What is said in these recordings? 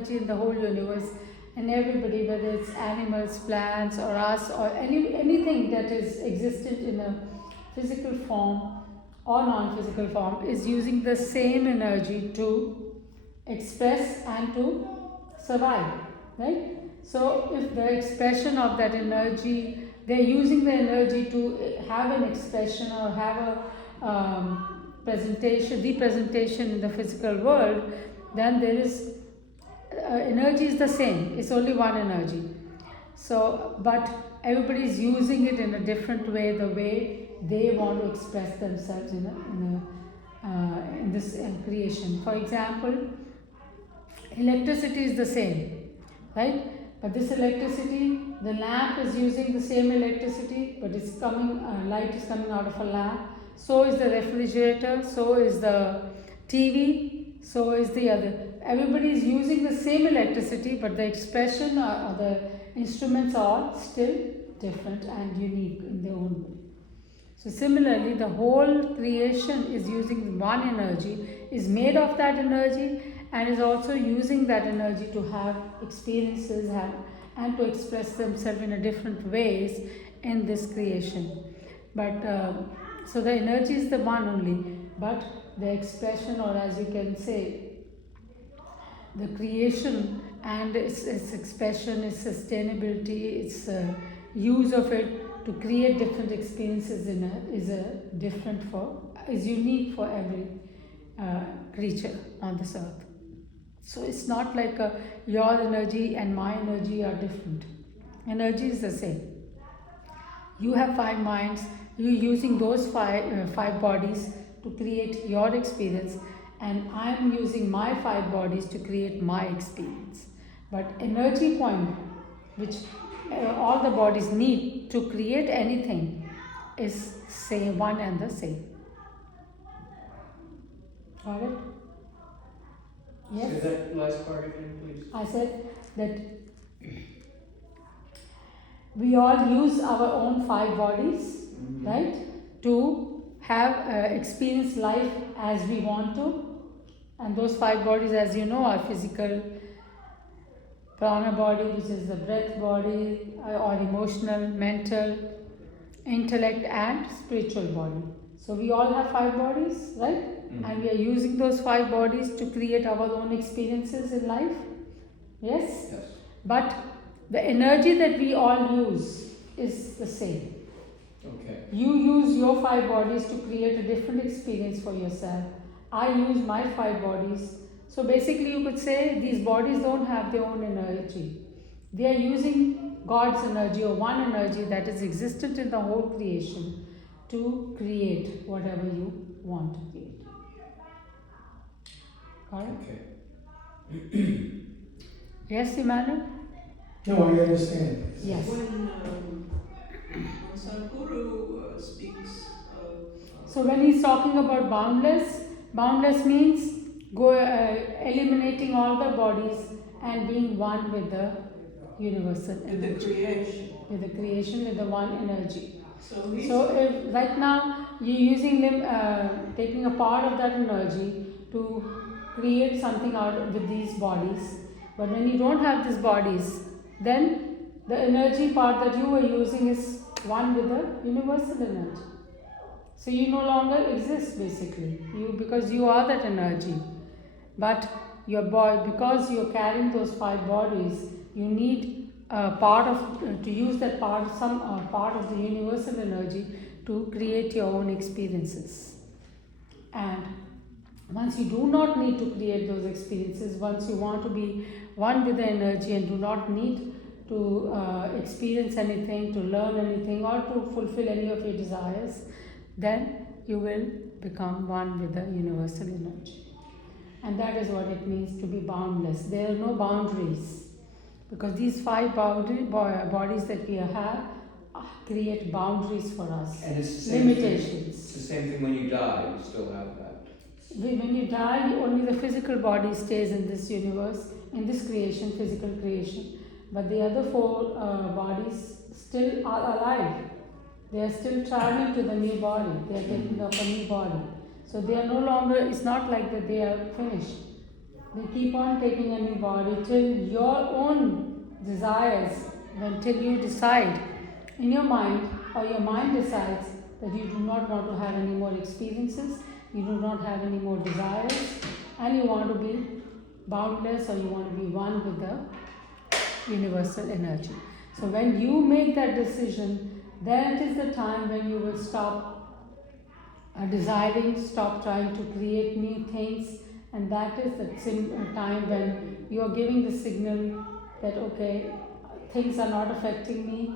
energy in the whole universe, and everybody, whether it's animals, plants, or us, or anything that is existent in a physical form or non-physical form, is using the same energy to express and to survive, right? So if the expression of that energy, they're using the energy to have an expression or have a presentation, representation in the physical world, then there is energy is the same. It's only one energy. So, but everybody is using it in a different way, the way they want to express themselves in this creation. For example, electricity is the same, right? But this electricity, the lamp is using the same electricity, but it's coming, light is coming out of a lamp. So is the refrigerator, so is the TV, so is the other. Everybody is using the same electricity, but the expression or the instruments are still different and unique in their own way. So similarly, the whole creation is using one energy, is made of that energy, and is also using that energy to have experiences and to express themselves in a different ways in this creation. But so the energy is the one only, but the expression, or as you can say, the creation and its expression, its sustainability, its use of it to create different experiences is unique for every creature on this earth. So it's not like your energy and my energy are different. Energy is the same. You have 5 minds. You're using those five bodies to create your experience, and I'm using my 5 bodies to create my experience. But energy point, which all the bodies need to create anything, is same, one and the same. Got it? Yes? Say that last part again, please. I said that we all use our own 5 bodies, right, to have experience life as we want to. And those 5 bodies, as you know, are physical, prana body, which is the breath body, or emotional, mental, intellect, and spiritual body. So we all have 5 bodies, right? And we are using those 5 bodies to create our own experiences in life. Yes? Yes. But the energy that we all use is the same. Okay. You use your 5 bodies to create a different experience for yourself. I use my 5 bodies. So basically you could say these bodies don't have their own energy. They are using God's energy, or one energy that is existent in the whole creation, to create whatever you want to create. Got it? Okay. Yes, Emmanuel? No, I understand. Yes. When Sadhguru speaks of... So when he's talking about boundless means eliminating all the bodies and being one with the universal energy. With the creation. With the creation, with the one energy. So if right now you're using them, taking a part of that energy to create something out with these bodies. But when you don't have these bodies, then the energy part that you are using is one with the universal energy. So you no longer exist basically, because you are that energy. But your body, because you're carrying those 5 bodies, you need to use that part, some part of the universal energy to create your own experiences. And once you do not need to create those experiences, once you want to be one with the energy and do not need to experience anything, to learn anything, or to fulfill any of your desires, then you will become one with the universal energy. And that is what it means to be boundless. There are no boundaries, because these 5 bodies that we have create boundaries for us, And it's the same limitations. It's the same thing when you die, you still have that. When you die, only the physical body stays in this universe, in this creation, physical creation. But the other 4 bodies still are alive. They are still traveling to the new body. They are taking up a new body. So they are no longer, it's not like that they are finished. They keep on taking a new body till your own desires, until you decide in your mind, or your mind decides that you do not want to have any more experiences, you do not have any more desires, and you want to be boundless, or you want to be one with the universal energy. So when you make that decision, then it is the time when you will stop desiring, stop trying to create new things, and that is the time when you are giving the signal that okay, things are not affecting me,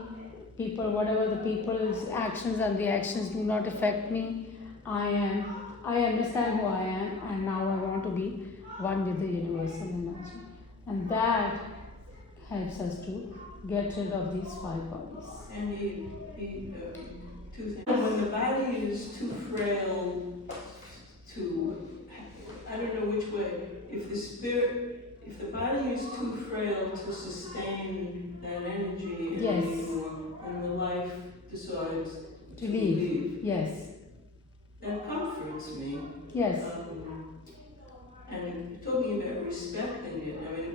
people, whatever the people's actions and reactions do not affect me. I understand who I am, and now I want to be one with the universal energy, and that helps us to get rid of these five bodies. And two things. When the body is too frail to, I don't know which way, if the body is too frail to sustain that energy Yes. anymore, and the life decides To leave. Yes. that comforts me. Yes. And talking about respecting it, I mean,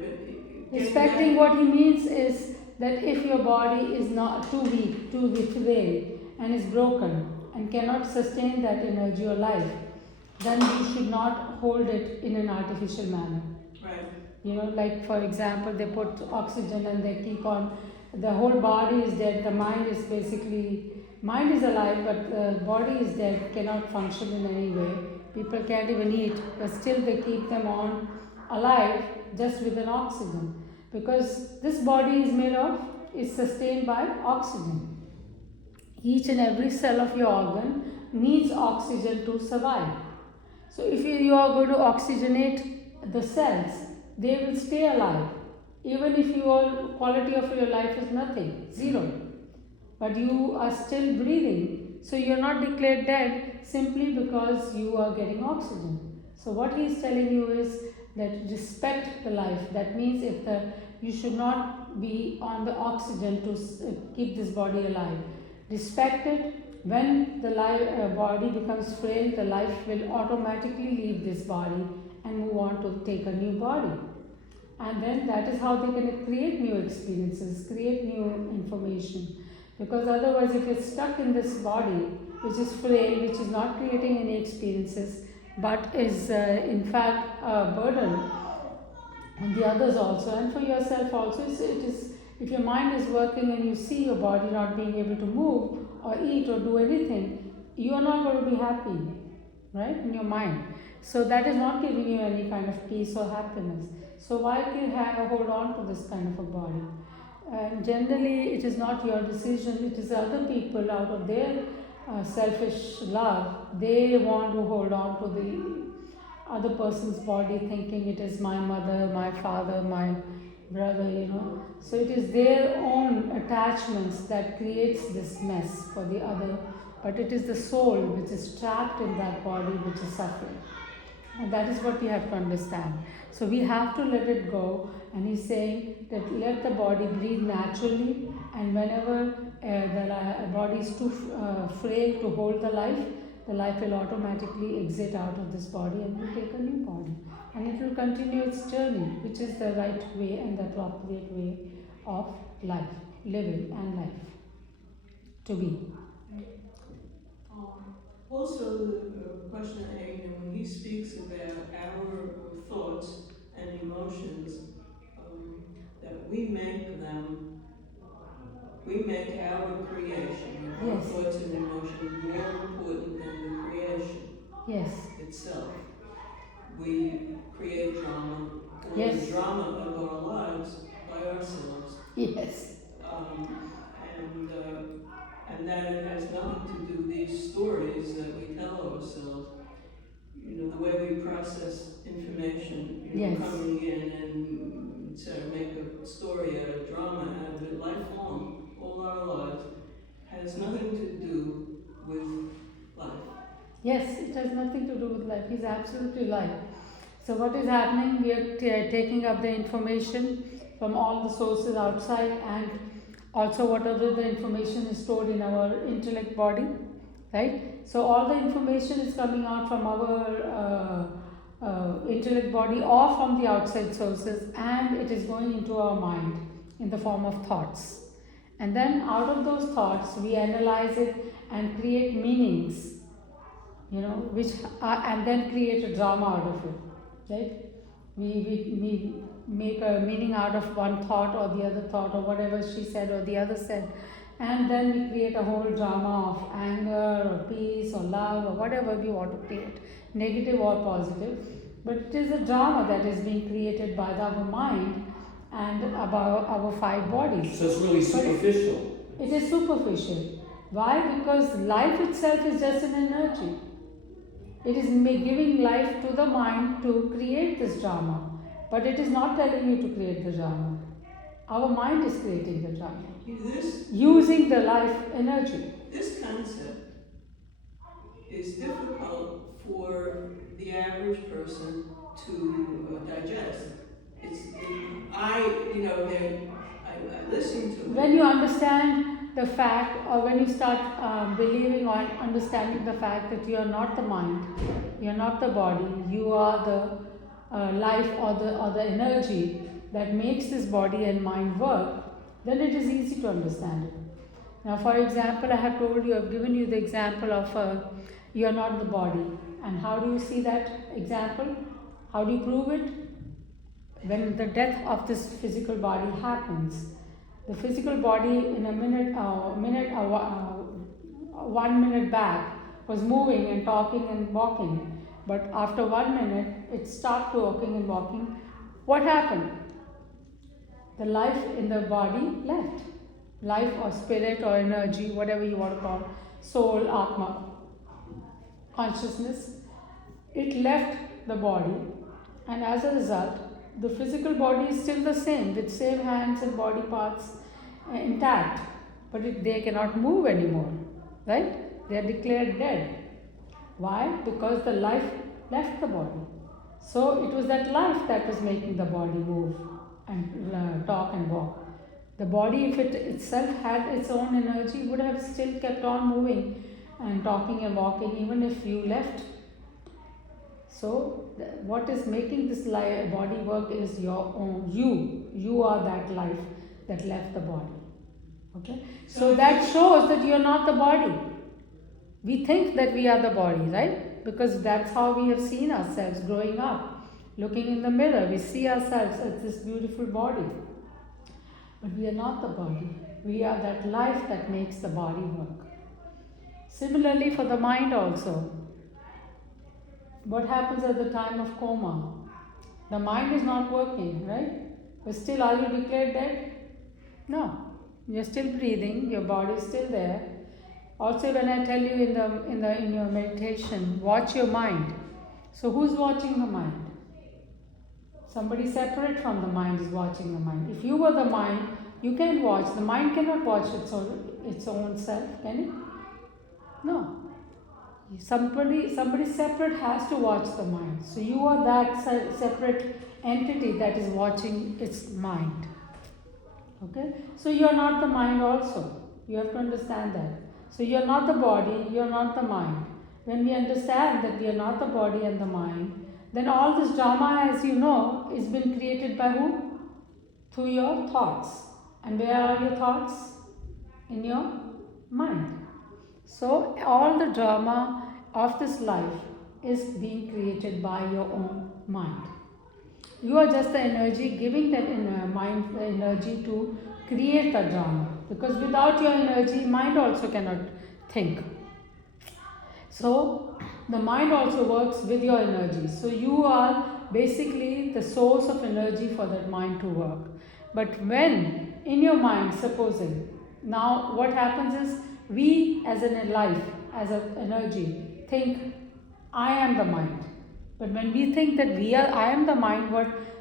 but Respecting, what he means is that if your body is not too weak, too frail, and is broken and cannot sustain that energy or life, then you should not hold it in an artificial manner. Right. You know, like for example, they put oxygen and they keep on, the whole body is dead, the mind is basically, mind is alive but the body is dead, cannot function in any way. People can't even eat, but still they keep them on alive just with an oxygen. Because this body is made of, is sustained by oxygen. Each and every cell of your organ needs oxygen to survive. So if you are going to oxygenate the cells, they will stay alive. Even if your quality of your life is nothing, zero. But you are still breathing. So you are not declared dead simply because you are getting oxygen. So what he is telling you is that respect the life. That means you should not be on the oxygen to keep this body alive. Respect it. When the body becomes frail, the life will automatically leave this body and move on to take a new body. And then that is how they can create new experiences, create new information. Because otherwise, if it's stuck in this body, which is frail, which is not creating any experiences, but is in fact a burden on the others also, and for yourself also, it is, if your mind is working and you see your body not being able to move or eat or do anything, you are not going to be happy, right, in your mind. So that is not giving you any kind of peace or happiness. So why can you hold on to this kind of a body? And generally, it is not your decision, it is other people out of their selfish love. They want to hold on to the other person's body, thinking it is my mother, my father, my brother, you know. So it is their own attachments that creates this mess for the other, but it is the soul which is trapped in that body which is suffering. And that is what we have to understand. So we have to let it go, and he's saying that let the body breathe naturally, and whenever the body is too frail to hold the life will automatically exit out of this body and will take a new body. And it will continue its journey, which is the right way and the appropriate way of life, living and life to be. Also, the question, when he speaks about our thoughts and emotions, that we make them, we make our creation, our Yes. thoughts and emotions more important than the creation Yes. itself. We create drama, or Yes. the drama of our lives by ourselves. Yes. And that it has nothing to do, these stories that we tell ourselves, the way we process information, Yes. coming in and sort of make a story, a drama out of it, lifelong, all our lives, has nothing to do with life. Yes, it has nothing to do with life. He's absolutely right. So what is happening? We are taking up the information from all the sources outside, and also whatever the information is stored in our intellect body, right? So all the information is coming out from our intellect body or from the outside sources, and it is going into our mind in the form of thoughts. And then out of those thoughts, we analyze it and create meanings, which and then create a drama out of it, right? We make a meaning out of one thought or the other thought or whatever she said or the other said, and then we create a whole drama of anger or peace or love or whatever we want to create, negative or positive. But it is a drama that is being created by our mind and about our five bodies. So it's really superficial. It is superficial. Why? Because life itself is just an energy. It is giving life to the mind to create this drama, but it is not telling you to create the drama. Our mind is creating the drama, using the life energy. This concept is difficult for the average person to digest. I listen to it. When you understand the fact, or when you start believing or understanding the fact that you are not the mind, you are not the body, you are the life or the energy that makes this body and mind work, then it is easy to understand it. Now, for example, I have told you, I've given you the example of you are not the body. And how do you see that example? How do you prove it? When the death of this physical body happens, the physical body in a minute, 1 minute back was moving and talking and walking, but after 1 minute it stopped talking and walking. What happened? The life in the body left. Life or spirit or energy, whatever you want to call, soul, atma, consciousness, it left the body, and as a result, the physical body is still the same, with same hands and body parts intact, but they cannot move anymore, right? They are declared dead. Why? Because the life left the body. So it was that life that was making the body move and talk and walk. The body, if it itself had its own energy, would have still kept on moving and talking and walking even if you left. So what is making this body work is your own, you are that life that left the body. Okay, so that shows that you are not the body. We think that we are the body, right? Because that's how we have seen ourselves growing up. Looking in the mirror, we see ourselves as this beautiful body, but we are not the body. We are that life that makes the body work. Similarly for the mind also. What happens at the time of coma? The mind is not working, right? But still, are you declared dead? No. You're still breathing, your body is still there. Also, when I tell you in your meditation, watch your mind. So who's watching the mind? Somebody separate from the mind is watching the mind. If you were the mind, you can watch. The mind cannot watch its own self, can it? No. Somebody separate has to watch the mind. So you are that separate entity that is watching its mind. Okay? So you are not the mind also. You have to understand that. So you are not the body, you are not the mind. When we understand that we are not the body and the mind, then all this drama, as you know, is been created by who? Through your thoughts. And where are your thoughts? In your mind. So all the drama of this life is being created by your own mind. You are just the energy giving that mind the energy to create the drama. Because without your energy, mind also cannot think. So the mind also works with your energy. So you are basically the source of energy for that mind to work. But when in your mind, supposing, now what happens is we as in life, as an energy, think I am the mind. But when we think that I am the mind,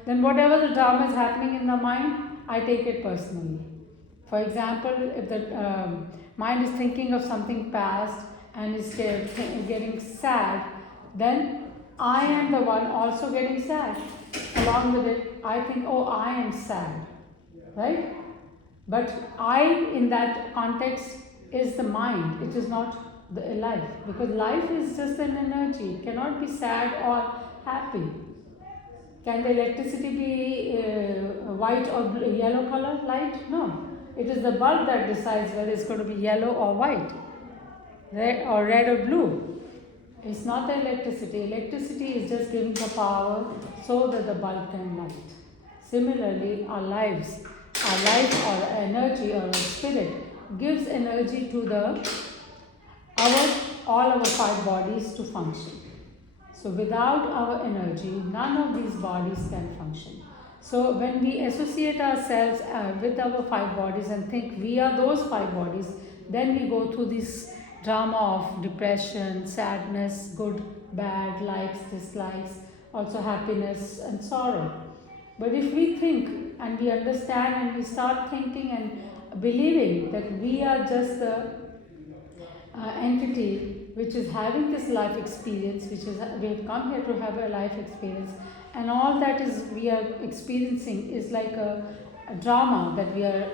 then whatever the drama is happening in the mind, I take it personally. For example, if the mind is thinking of something past and is getting sad, then I am the one also getting sad. Along with it, I think, oh, I am sad, right? But I, in that context, is the mind. It is not the life. Because life is just an energy. It cannot be sad or happy. Can the electricity be white or yellow color light? No. It is the bulb that decides whether it's going to be yellow or white, red or blue. It's not the electricity. Electricity is just giving the power so that the bulb can light. Similarly, our life or energy or our spirit gives energy to all our five bodies to function. So without our energy, none of these bodies can function. So when we associate ourselves with our five bodies and think we are those five bodies, then we go through this drama of depression, sadness, good, bad, likes, dislikes, also happiness and sorrow. But if we think and we understand and we start thinking and believing that we are just the entity which is having this life experience, we have come here to have a life experience, and all that is we are experiencing is like a drama that we are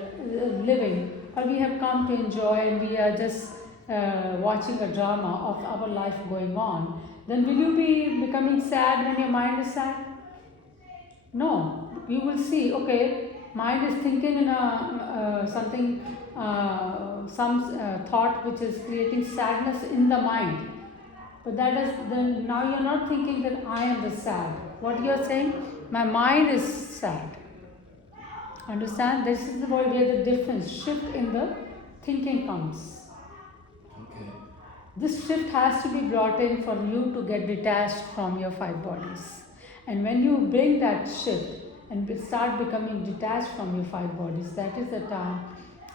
living, or we have come to enjoy and we are just watching a drama of our life going on, then will you be becoming sad when your mind is sad? No, you will see, okay, mind is thinking in some thought which is creating sadness in the mind. But that is, then now you're not thinking that I am the sad. What you're saying, my mind is sad. Understand? This is where the difference, shift in the thinking comes. Okay. This shift has to be brought in for you to get detached from your five bodies. And when you bring that shift and start becoming detached from your five bodies, that is the time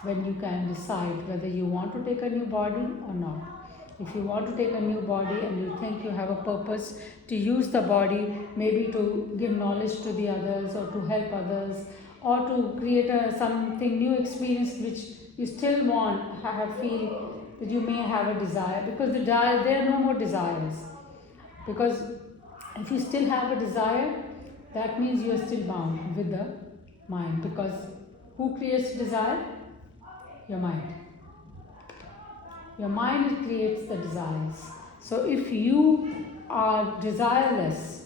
when you can decide whether you want to take a new body or not. If you want to take a new body and you think you have a purpose to use the body, maybe to give knowledge to the others or to help others or to create something new experience which you still want, feel that you may have a desire, because there are no more desires. Because if you still have a desire, that means you are still bound with the mind, because who creates desire? Your mind. Your mind creates the desires. So if you are desireless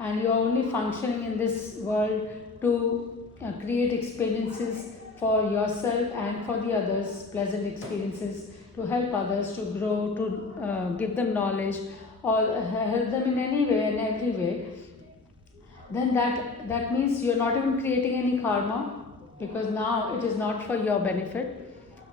and you are only functioning in this world to create experiences for yourself and for the others, pleasant experiences, to help others to grow, to give them knowledge or help them in any way and every way, then that means you're not even creating any karma, because now it is not for your benefit.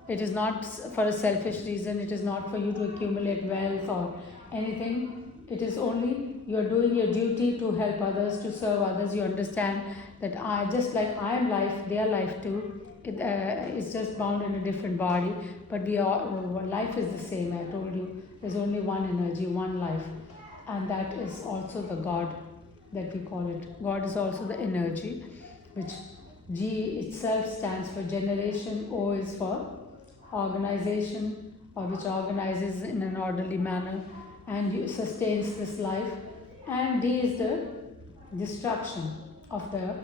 It is not for a selfish reason. It is not for you to accumulate wealth or anything. It is only you are doing your duty to help others, to serve others. You understand that just like I am life, they are life too. It's just bound in a different body, but life is the same. I told you, there's only one energy, one life, and that is also the God that we call it. God is also the energy, which G itself stands for generation, O is for organization, or which organizes in an orderly manner and sustains this life, and D is the destruction of the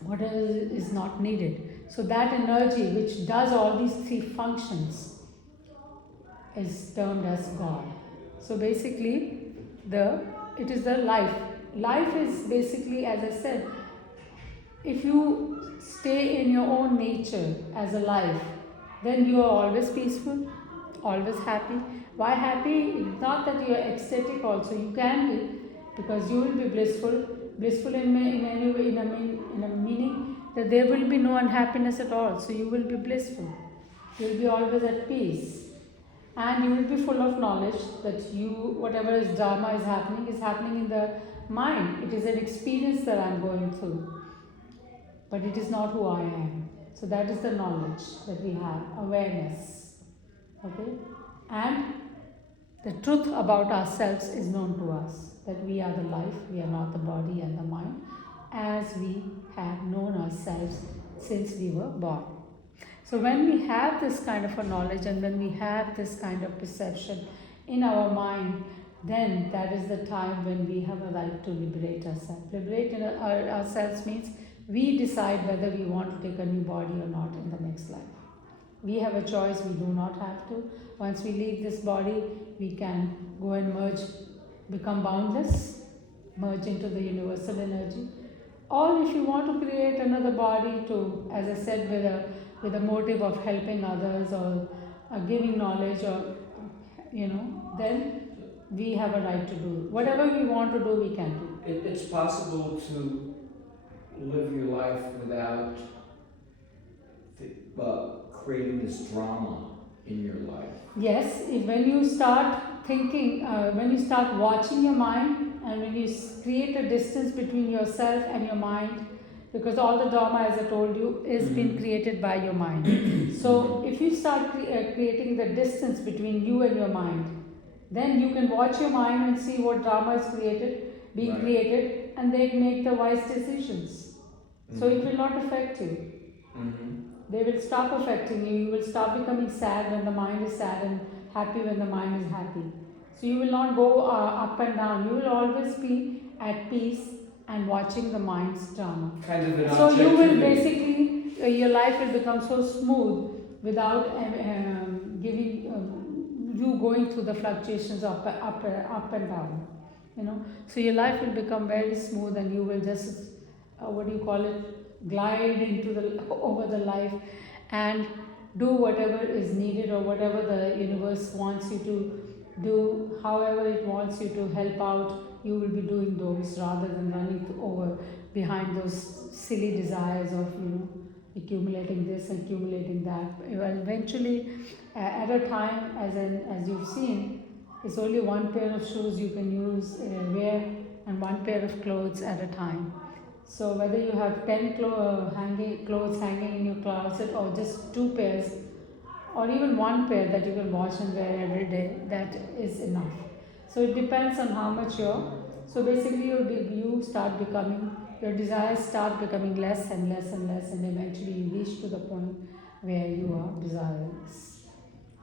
whatever is not needed. So that energy which does all these three functions is termed as God. So basically it is the life. Life is basically, as I said, if you stay in your own nature as a life, then you are always peaceful, always happy. Why happy? It's not that you are ecstatic also. You can be, because you will be blissful. Blissful in any way, in a meaning that there will be no unhappiness at all. So you will be blissful. You will be always at peace. And you will be full of knowledge that whatever is drama is happening in the mind. It is an experience that I am going through. But it is not who I am. So that is the knowledge that we have, awareness. Okay? And the truth about ourselves is known to us, that we are the life, we are not the body and the mind, as we have known ourselves since we were born. So when we have this kind of a knowledge and when we have this kind of perception in our mind, then that is the time when we have a right to liberate ourselves. Liberate ourselves means we decide whether we want to take a new body or not in the next life. We have a choice, we do not have to. Once we leave this body, we can go and merge, become boundless, merge into the universal energy. Or if you want to create another body to, as I said, with a motive of helping others or giving knowledge or then we have a right to do whatever we want to do. We can do. It's possible to live your life without creating this drama in your life. Yes, when you start thinking, when you start watching your mind, and when you create a distance between yourself and your mind, because all the drama, as I told you, is being created by your mind. So if you start creating the distance between you and your mind, then you can watch your mind and see what drama is being Right. created, and then make the wise decisions. So it will not affect you. Mm-hmm. They will stop affecting you. You will stop becoming sad when the mind is sad and happy when the mind is happy. So you will not go up and down. You will always be at peace and watching the mind's drama. Kind of an So you will objectivity. basically, your life will become so smooth without giving you going through the fluctuations up and down. So your life will become very smooth, and you will just glide into the over the life and do whatever is needed or whatever the universe wants you to do. However it wants you to help out, you will be doing those rather than running over behind those silly desires of accumulating this, accumulating that. Eventually, at a time, as you've seen, it's only one pair of shoes you can wear, and one pair of clothes at a time. So whether you have 10 clothes hanging in your closet, or just 2 pairs, or even one pair that you can wash and wear every day, that is enough. So it depends on how much so basically you start becoming, your desires start becoming less and less and less, and eventually you reach to the point where you are desireless.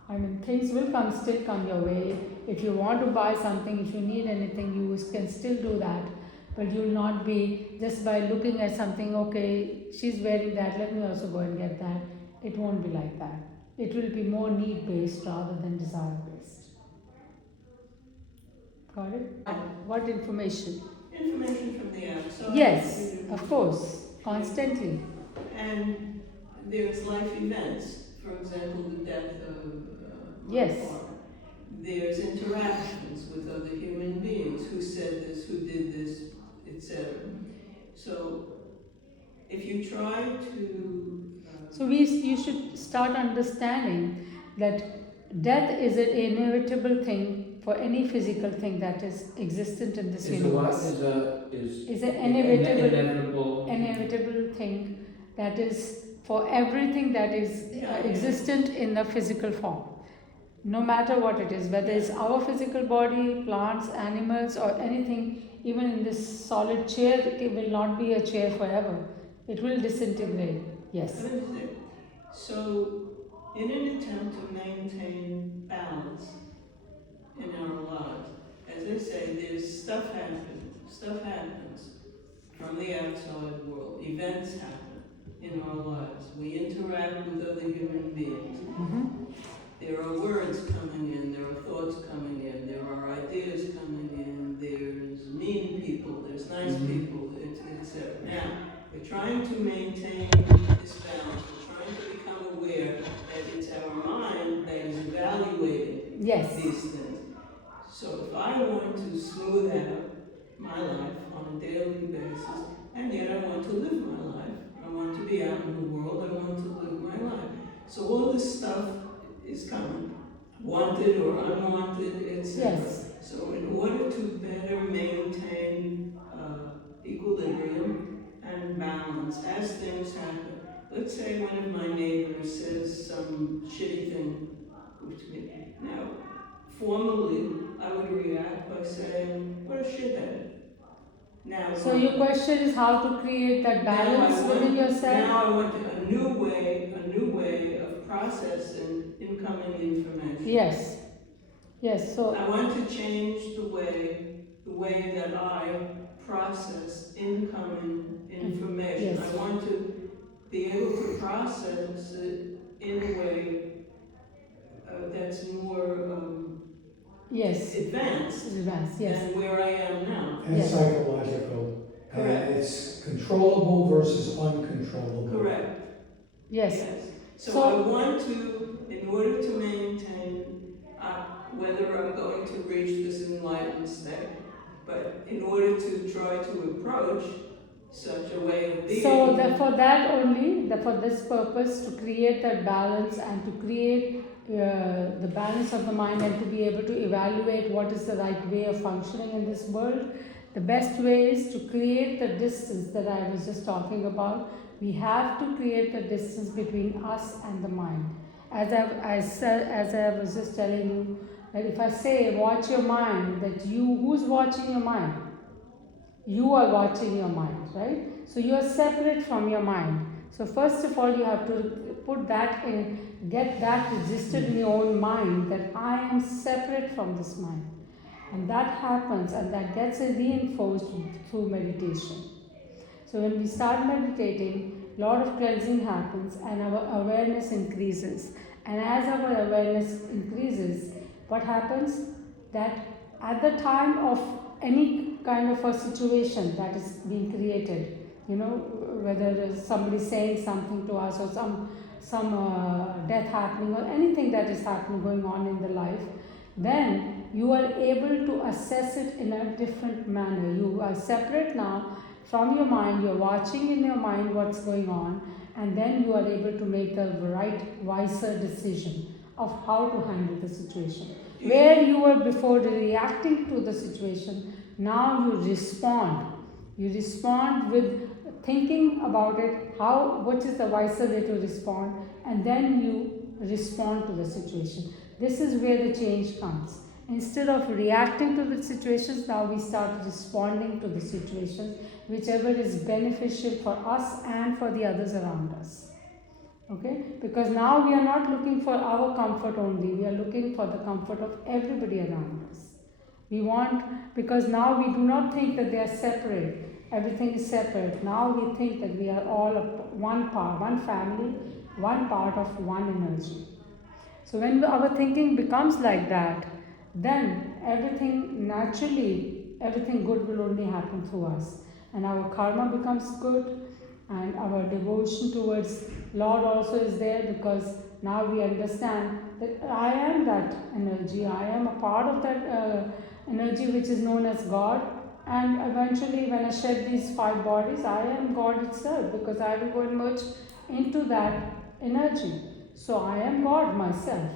I mean, things will still come your way. If you want to buy something, if you need anything, you can still do that. But you will not be just by looking at something, okay, she's wearing that, let me also go and get that. It won't be like that. It will be more need based rather than desire based. Got it? What information? Information from the outside. Yes, of course, constantly. And there's life events, for example, the death of my Yes. father. There's interactions with other human beings, who said this, who did this, etc. So if you try to So you should start understanding that death is an inevitable thing for any physical thing that is existent in this universe. Is an inevitable thing that is for everything that is existent in the physical form. No matter what it is, whether it's our physical body, plants, animals, or anything, even in this solid chair, it will not be a chair forever. It will disintegrate. Yes. So, in an attempt to maintain balance in our lives, as I say, there's stuff happens from the outside world. Events happen in our lives. We interact with other human beings. Mm-hmm. There are words coming in, there are thoughts coming in, there are ideas coming in, there's mean people, there's nice people, etc. Now, we're trying to maintain this balance. We're trying to become aware that it's our mind that is evaluating these things. So if I want to smooth out my life on a daily basis, and yet I want to live my life, I want to be out in the world, I want to live my life. So all this stuff is coming, wanted or unwanted, etc. Yes. So in order to better maintain equilibrium and balance as things happen, let's say one of my neighbors says some shitty thing to me. Now, formally, I would react by saying, what a shithead. Now, So your question is how to create that balance within yourself? Now I want a new way of processing incoming information. Yes. Yes. So I want to change the way that I process incoming information. Yes. I want to be able to process it in a way that's more Yes. advanced Advance. Yes. than where I am now. And Yes. psychological. Correct. It's controllable versus uncontrollable. Correct. Yes. So, So- I want to, in order to maintain whether I'm going to reach this enlightened state, but in order to try to approach such a way of being. So for that only, for this purpose, to create that balance and to create the balance of the mind and to be able to evaluate what is the right way of functioning in this world, the best way is to create the distance that I was just talking about. We have to create the distance between us and the mind. As I was just telling you, that if I say watch your mind, that who's watching your mind? You are watching your mind, right? So you are separate from your mind. So first of all, you have to put that in, get that registered in your own mind that I am separate from this mind. And that happens and that gets reinforced through meditation. So when we start meditating, a lot of cleansing happens and our awareness increases. And as our awareness increases, what happens? That at the time of any kind of a situation that is being created, whether somebody saying something to us or some death happening or anything that is happening going on in the life, then you are able to assess it in a different manner. You are separate now from your mind, you are watching in your mind what's going on, and then you are able to make the right, wiser decision of how to handle the situation. Where you were before reacting to the situation, now you respond. You respond with thinking about it, what is the wiser way to respond, and then you respond to the situation. This is where the change comes. Instead of reacting to the situations, now we start responding to the situations, whichever is beneficial for us and for the others around us. Okay? Because now we are not looking for our comfort only, we are looking for the comfort of everybody around us. We want, because now we do not think that they are separate, everything is separate. Now we think that we are all one part, one family, one part of one energy. So when our thinking becomes like that, then everything good will only happen through us. And our karma becomes good, and our devotion towards Lord also is there, because now we understand that I am that energy, I am a part of that energy which is known as God, and eventually when I shed these 5 bodies, I am God itself, because I will go and merge into that energy. So I am God myself.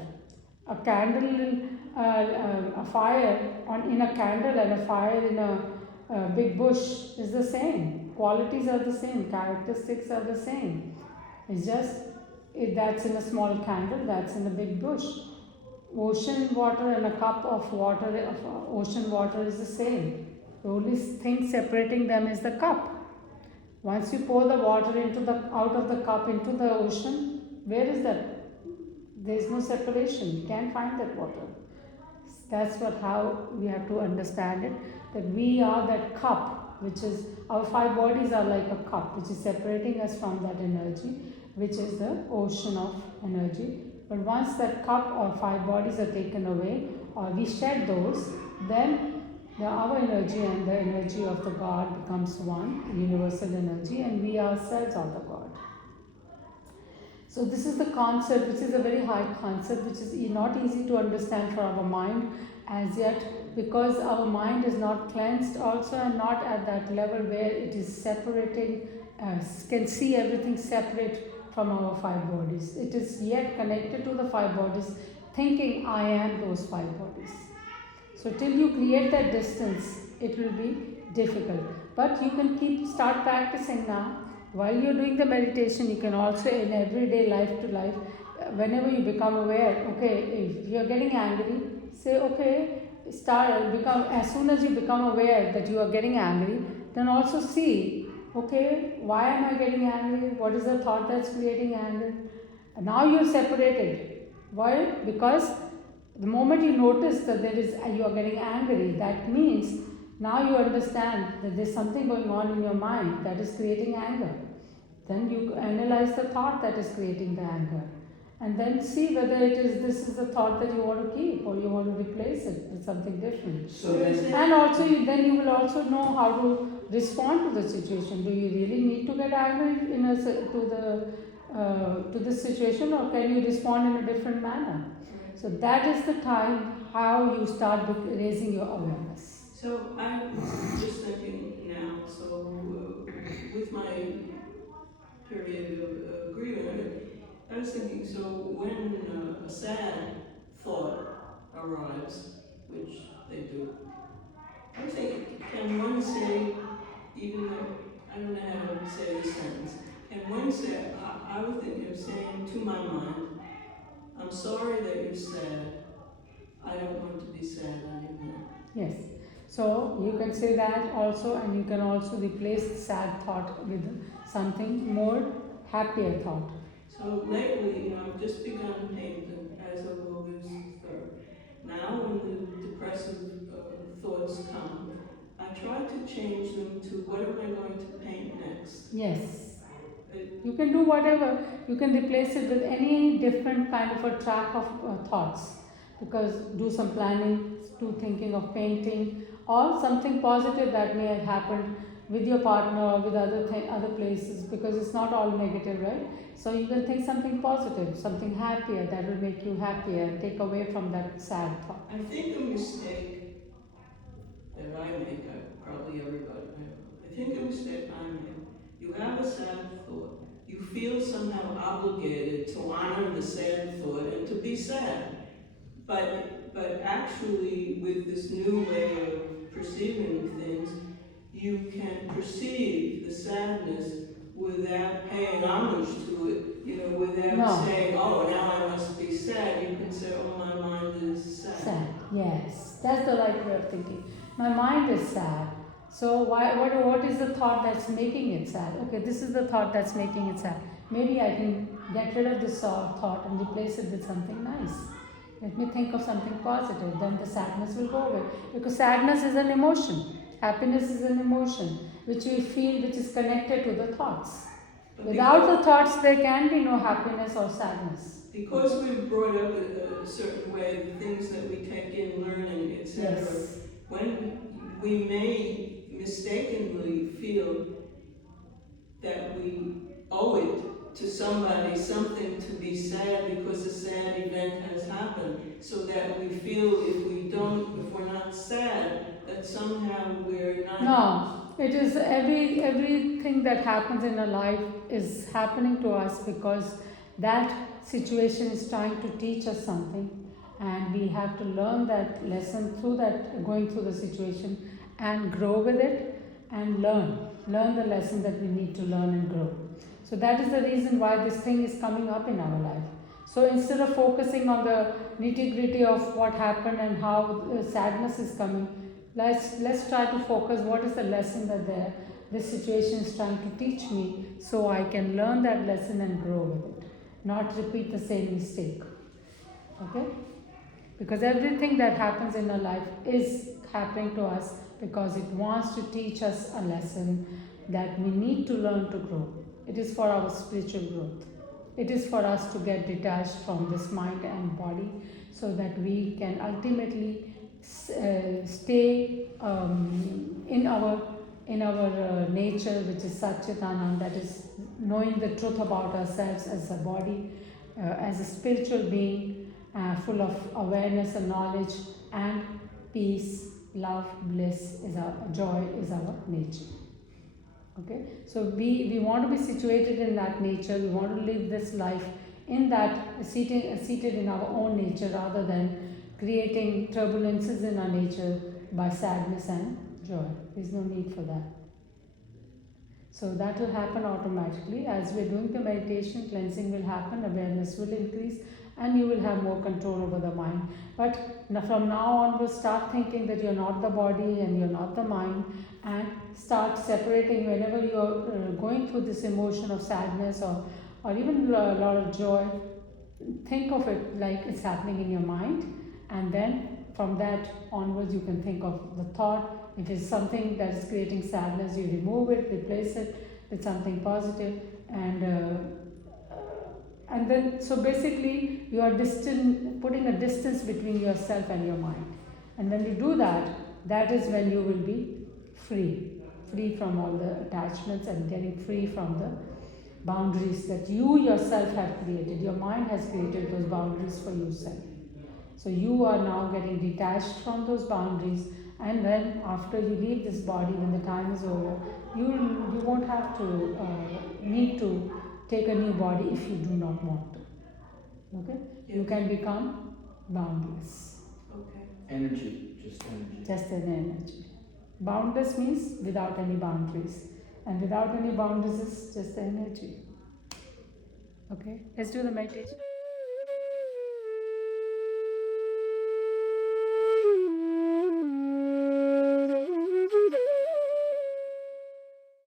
A candle, a fire in a candle and a fire in a big bush is the same. Qualities are the same, characteristics are the same. It's just that's in a small candle, that's in a big bush. Ocean water and a cup of water, ocean water is the same. The only thing separating them is the cup. Once you pour the water out of the cup into the ocean, where is that? There is no separation. You can't find that water. That's how we have to understand it. That we are that cup, which is our 5 bodies are like a cup, which is separating us from that energy, which is the ocean of energy. But once that cup or 5 bodies are taken away, or we shed those, then our energy and the energy of the God becomes one, universal energy, and we ourselves are the God. So this is the concept, which is a very high concept, which is not easy to understand for our mind as yet, because our mind is not cleansed also, and not at that level where it is separating, can see everything separate from our 5 bodies. It is yet connected to the 5 bodies, thinking I am those 5 bodies. So till you create that distance, it will be difficult. But you can start practicing now. While you're doing the meditation, you can also in everyday life to life, whenever you become aware, okay, if you're getting angry, say, okay, as soon as you become aware that you are getting angry, then also see, okay, why am I getting angry? What is the thought that's creating anger? And now you're separated. Why? Because the moment you notice that you are getting angry, that means now you understand that there's something going on in your mind that is creating anger. Then you analyze the thought that is creating the anger. and then see whether this is the thought that you want to keep or you want to replace it with something different. So then, And also, then you will also know how to respond to the situation. Do you really need to get angry to this situation, or can you respond in a different manner? So that is the time how you start raising your awareness. So I'm just thinking now, so with my period of grieving, I was thinking, so when a sad thought arrives, which they do, I'm thinking, can one say, even though I don't know how to say this sentence, can one say, I was thinking of saying to my mind, I'm sorry that you're sad, I don't want to be sad anymore. Yes. So you can say that also, and you can also replace the sad thought with something more happier thought. So lately, I've just begun painting as of August 3rd. Now when the depressive thoughts come, I try to change them to what am I going to paint next? Yes. You can do whatever. You can replace it with any different kind of a track of thoughts. Because do some planning, do thinking of painting, or something positive that may have happened with your partner or with other places, because it's not all negative, right? So you can think something positive, something happier that will make you happier and take away from that sad thought. I think a mistake that I make, probably everybody makes, I think a mistake I make, you have a sad thought, you feel somehow obligated to honor the sad thought and to be sad. But actually, with this new way of perceiving things, you can perceive the sadness without paying homage to it, without saying, oh, now I must be sad. You can say, oh, my mind is sad. Sad, yes. That's the right way of thinking. My mind is sad. So what is the thought that's making it sad? Okay, this is the thought that's making it sad. Maybe I can get rid of this thought and replace it with something nice. Let me think of something positive, then the sadness will go away. Because sadness is an emotion. Happiness is an emotion which we feel, which is connected to the thoughts. Without the thoughts, there can be no happiness or sadness. Because we're brought up a certain way, the things that we take in, learning, etc., yes. When we may mistakenly feel that we owe it to somebody something to be sad because a sad event has happened, so that we feel if we're not sad, that somehow we're not. No, it is everything that happens in our life is happening to us because that situation is trying to teach us something, and we have to learn that lesson through that, going through the situation, and grow with it and learn the lesson that we need to learn and grow. So that is the reason why this thing is coming up in our life. So instead of focusing on the nitty-gritty of what happened and how sadness is coming, let's try to focus what is the lesson that this situation is trying to teach me, so I can learn that lesson and grow with it, not repeat the same mistake. Okay? Because everything that happens in our life is happening to us because it wants to teach us a lesson that we need to learn to grow. It is for our spiritual growth. It is for us to get detached from this mind and body so that we can ultimately stay in our nature, which is Satchitanand, that is knowing the truth about ourselves as a body, as a spiritual being, full of awareness and knowledge, and peace, love, bliss, joy is our nature. Okay, so we want to be situated in that nature. We want to live this life in that, seated in our own nature, rather than creating turbulences in our nature by sadness and joy. There's no need for that. So that will happen automatically. As we're doing the meditation, cleansing will happen, awareness will increase, and you will have more control over the mind. But from now on, we'll start thinking that you're not the body and you're not the mind, and start separating whenever you're going through this emotion of sadness or even a lot of joy. Think of it like it's happening in your mind, and then from that onwards you can think of the thought. If it's something that is creating sadness, you remove it, replace it with something positive, and And then, so basically, you are putting a distance between yourself and your mind. And when you do that, that is when you will be free from all the attachments and getting free from the boundaries that you yourself have created. Your mind has created those boundaries for yourself. So you are now getting detached from those boundaries, and when after you leave this body, when the time is over, you won't have to need to take a new body if you do not want to. Okay? You can become boundless. Okay. Energy, just energy. Just an energy. Boundless means without any boundaries. And without any boundaries is just the energy. Okay? Let's do the meditation.